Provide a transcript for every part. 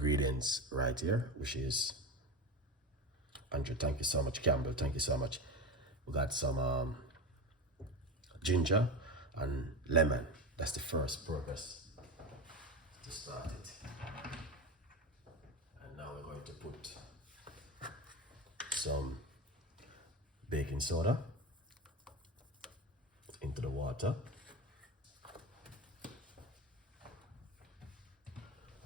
ingredients right here, which is Andrew, thank you so much. Campbell, thank you so much. We got some ginger and lemon. That's the first progress to start it. And now we're going to put some baking soda into the water.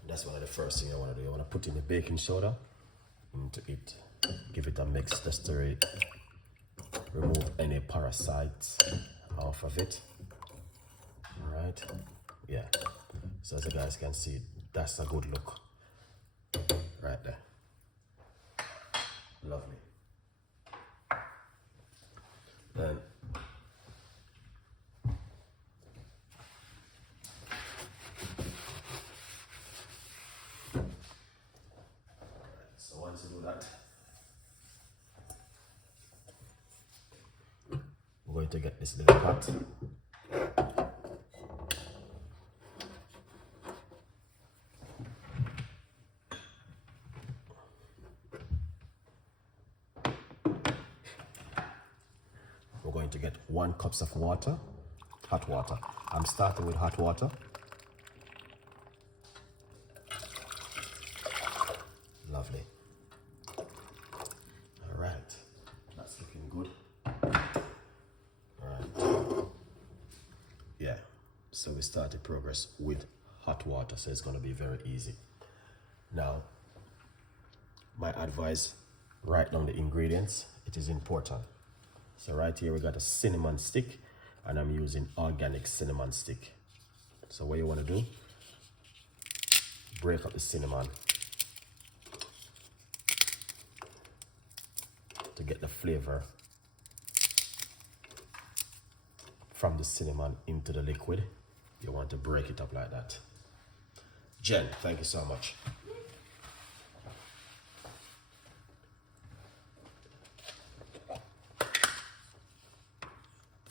That's one of the first things I want to do. I want to put in the baking soda into it. Give it a mix just to remove any parasites off of it. All right. Yeah. So as you guys can see, that's a good look right there. Lovely. Then so once you do that, we're going to get this little pot. We're going to get 1 cup of water, hot water. I'm starting with hot water. Lovely. All right, that's looking good. All right. Yeah, so we started progress with hot water, so it's going to be very easy. Now, my advice, write down the ingredients. It is important. So right here we got a cinnamon stick, and I'm using organic cinnamon stick. So what you want to do, break up the cinnamon to get the flavor from the cinnamon into the liquid. You want to break it up like that. Jen, thank you so much.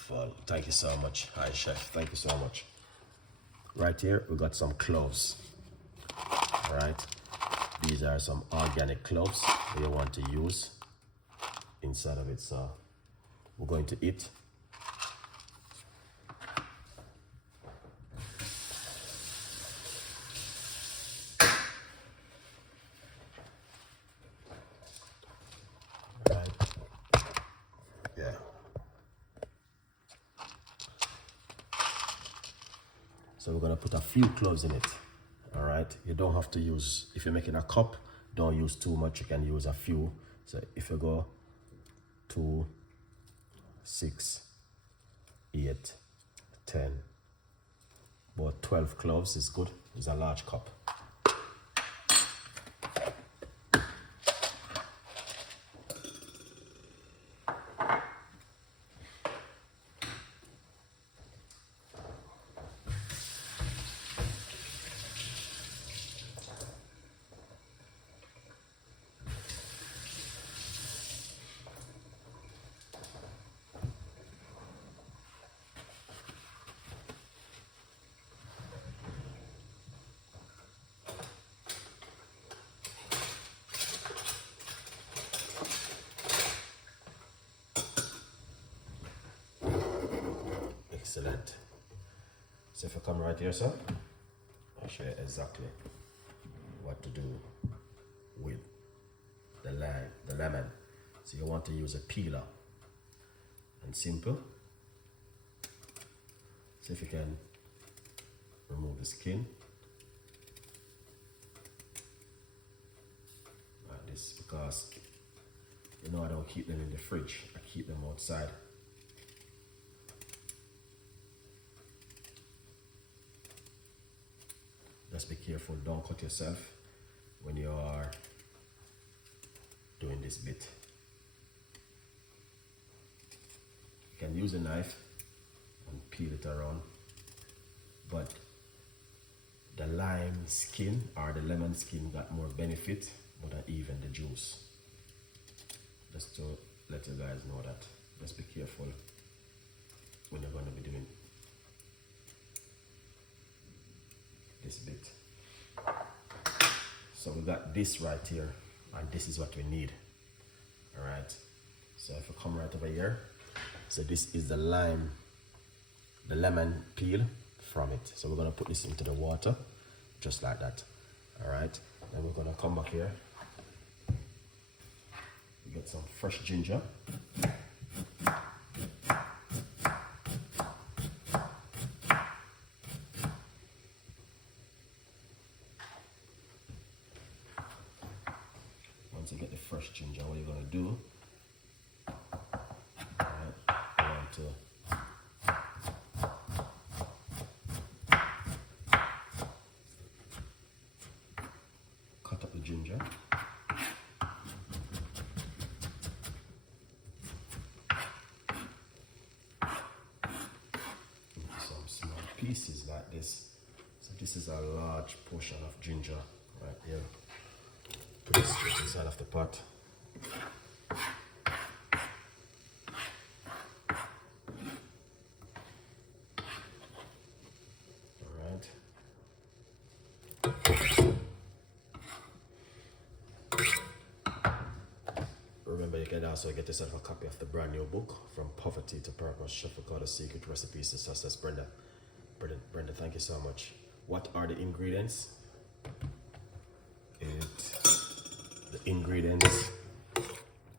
Well, thank you so much. Hi, Chef. Thank you so much. Right here, we got some cloves. All right. These are some organic cloves you want to use inside of it. So we're going to eat. All right. Yeah. So we're gonna put a few cloves in it. All right. You don't have to use, if you're making a cup, don't use too much. You can use a few. So if you go 2, 6, 8, 10, about 12 cloves is good. It's a large cup. Excellent. So if you come right here, sir, I'll show you exactly what to do with the lemon. So you want to use a peeler, and simple. So if you can remove the skin like this, because you know I don't keep them in the fridge, I keep them outside. Just be careful, don't cut yourself when you are doing this bit. You can use a knife and peel it around, but the lime skin or the lemon skin got more benefit more than even the juice. Just to let you guys know that. Just be careful when you're going to be doing this bit. So we got this right here, and this is what we need. All right. So if we come right over here, so this is the lemon peel from it. So we're gonna put this into the water, just like that. All right. Then we're gonna come back here. We get some fresh ginger. Once you get the fresh ginger, what you're gonna do? All right. You want to cut up the ginger. Into some small pieces like this. So this is a large portion of ginger right here. Put this inside of the pot. Alright. Remember, you can also get yourself a copy of the brand new book, From Poverty to Purpose, Chef Ricardo Secret Recipes to Success. Brenda, thank you so much. What are the ingredients? The ingredients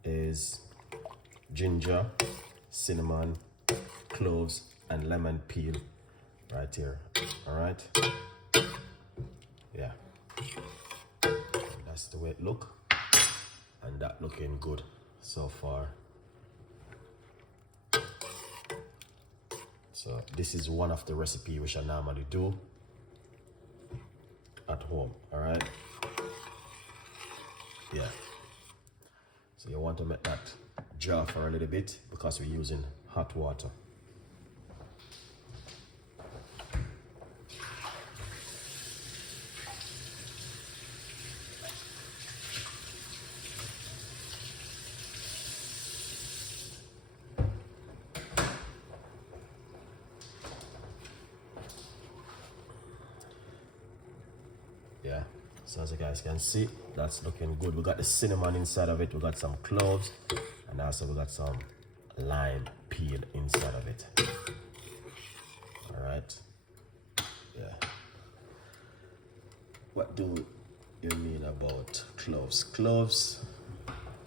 is ginger, cinnamon, cloves, and lemon peel right here. All right. Yeah. That's the way it look, and that looking good so far. So this is one of the recipe which I normally do at home. All right. Yeah. So you want to make that jar for a little bit because we're using hot water. Yeah. So as you guys can see, that's looking good. We got the cinnamon inside of it, we got some cloves, and also we got some lime peel inside of it. All right. Yeah. What do you mean about cloves? Cloves.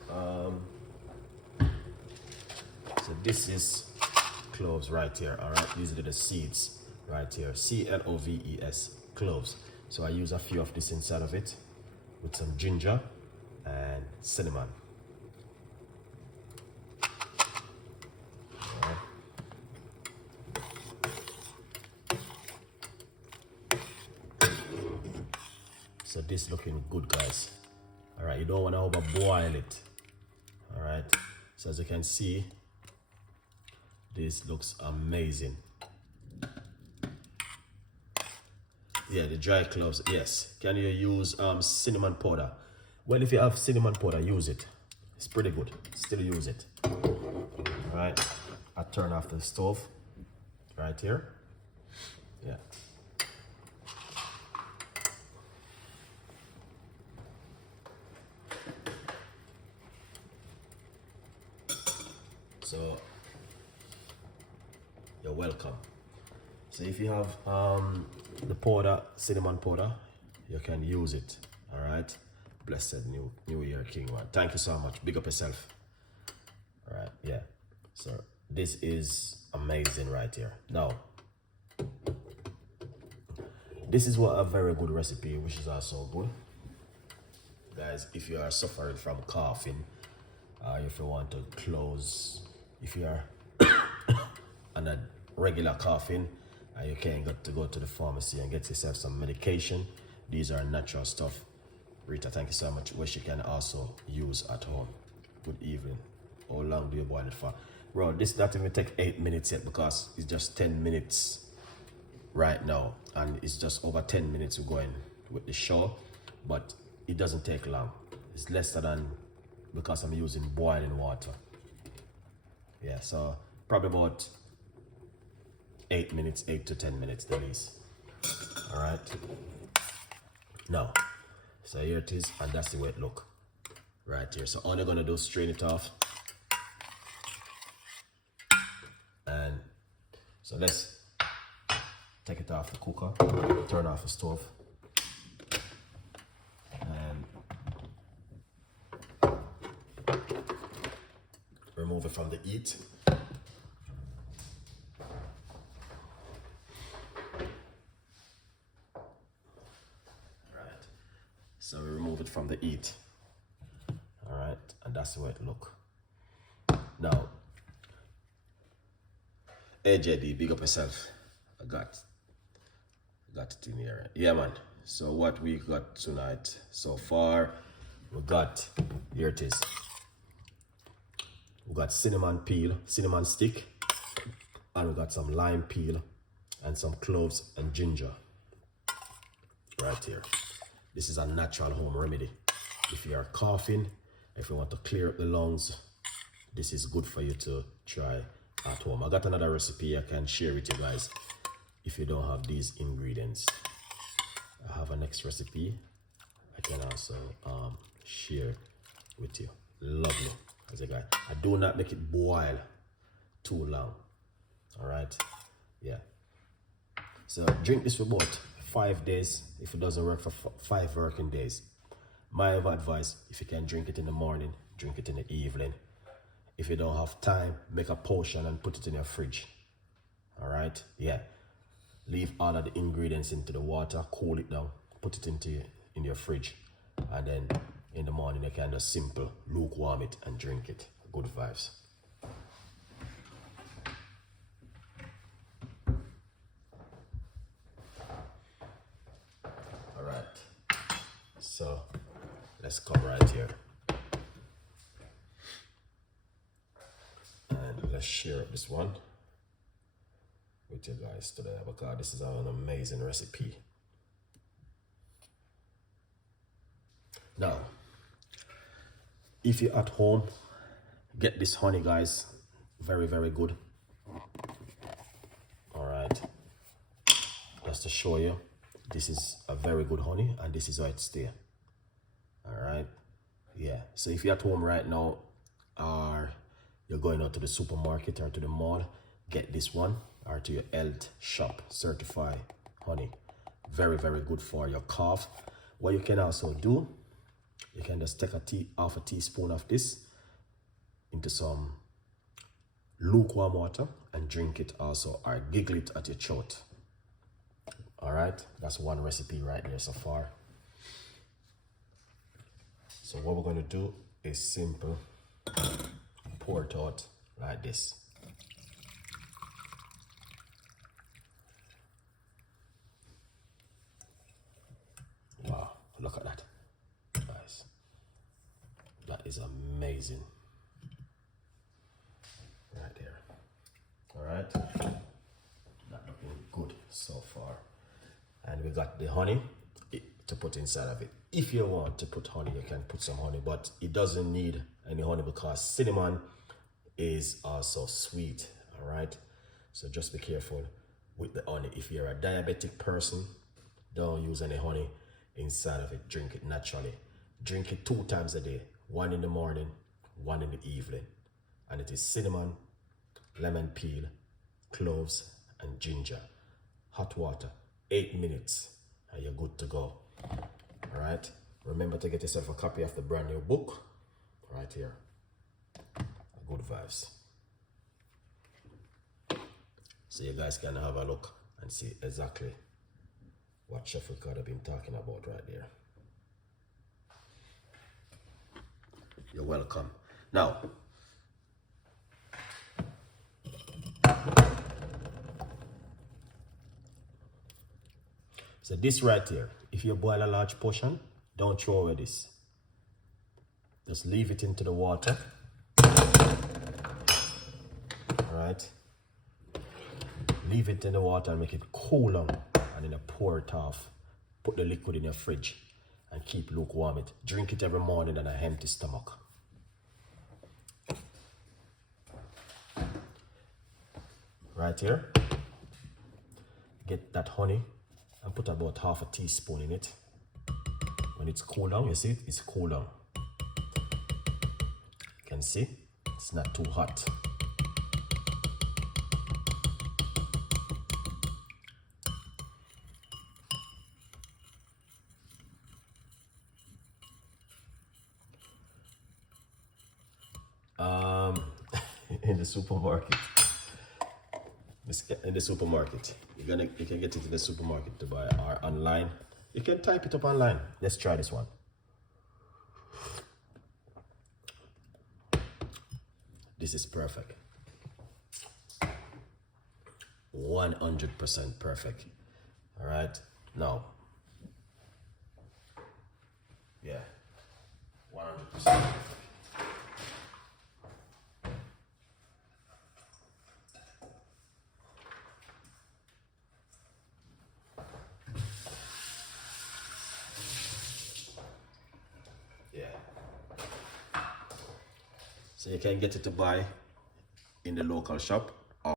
So this is cloves right here. All right. These are the seeds right here. CLOVES, cloves. So I use a few of this inside of it with some ginger and cinnamon. All right. So this looking good, guys. All right, you don't want to overboil it. All right. So as you can see, this looks amazing. Yeah, the dry cloves, yes. Can you use cinnamon powder? Well, if you have cinnamon powder, use it. It's pretty good. Still use it. All right. I turn off the stove right here. Yeah. So you're welcome. So if you have the powder, cinnamon powder, you can use it. All right. Blessed New Year, King One. Thank you so much. Big up yourself. All right. Yeah. So this is amazing right here. Now, this is what a very good recipe, which is also good, guys. If you are suffering from coughing, if you want to close, if you are on a regular coughing, you can go to the pharmacy and get yourself some medication. These are natural stuff. Rita, thank you so much, which you can also use at home. Good evening. How long do you boil it for? Bro, this not even take 8 minutes yet because it's just 10 minutes right now, and it's just over 10 minutes we're going with the show, but it doesn't take long. It's less than, because I'm using boiling water. Yeah, so probably about 8 minutes, 8 to 10 minutes the least. All right. Now, So here it is, and that's the way it look right here. So all you're gonna do is strain it off. And so let's take it off the cooker, turn off the stove, and remove it from the heat. So we remove it from the heat. All right, and that's the way it look. Now, AJD, big up yourself. I got it in here. Yeah, man. So what we got tonight so far, we got, here it is. We got cinnamon peel, cinnamon stick, and we got some lime peel and some cloves and ginger right here. This is a natural home remedy. If you are coughing, if you want to clear up the lungs, this is good for you to try at home. I got another recipe I can share with you guys if you don't have these ingredients. I have a next recipe I can also share with you. Lovely as a guy. I do not make it boil too long. All right, yeah. So drink this for about 5 days. If it doesn't work for 5 working days, my advice, if you can drink it in the morning, drink it in the evening. If you don't have time, make a potion and put it in your fridge. All right, yeah. Leave all of the ingredients into the water, cool it down, put it in your fridge, and then in the morning you can just simple lukewarm it and drink it. Good vibes. All right, so let's come right here and let's share up this one with you guys today, because this is an amazing recipe. Now, if you're at home, get this honey, guys. Very, very good. All right, just to show you, this is a very good honey, and this is how it stays. All right, yeah. So if you're at home right now, or you're going out to the supermarket or to the mall, get this one, or to your health shop, certified honey. Very, very good for your cough. What you can also do, you can just take half a teaspoon of this into some lukewarm water and drink it also, or giggle it at your throat. All right, that's one recipe right there so far. So what we're going to do is simple, pour it out like this. Wow, look at that, guys. That is amazing. Right there. All right. That looking good so far. And we got the honey to put inside of it. If you want to put honey, you can put some honey, but it doesn't need any honey because cinnamon is also sweet. All right. So just be careful with the honey. If you're a diabetic person, don't use any honey inside of it. Drink it naturally. Drink it 2 times a day, one in the morning, one in the evening. And it is cinnamon, lemon peel, cloves, and ginger. Hot water, 8 minutes, and you're good to go. All right. Remember to get yourself a copy of the brand new book right here. Good vibes. So you guys can have a look and see exactly what Chef Ricardo been talking about right there. You're welcome. Now, so this right here, if you boil a large portion, don't throw away this. Just leave it into the water. All right. Leave it in the water and make it cool down, and then pour it off. Put the liquid in your fridge and keep lukewarm it. Drink it every morning on an empty stomach. Right here. Get that honey and put about half a teaspoon in it. When When it's cool down, you see it? It's cool down. You can see it's not too hot. In the supermarket. In the supermarket. You can get it in the supermarket to buy, or online. You can type it up online. Let's try this one. This is perfect. 100% perfect. All right. Now. Yeah. 100%. So you can get it to buy in the local shop.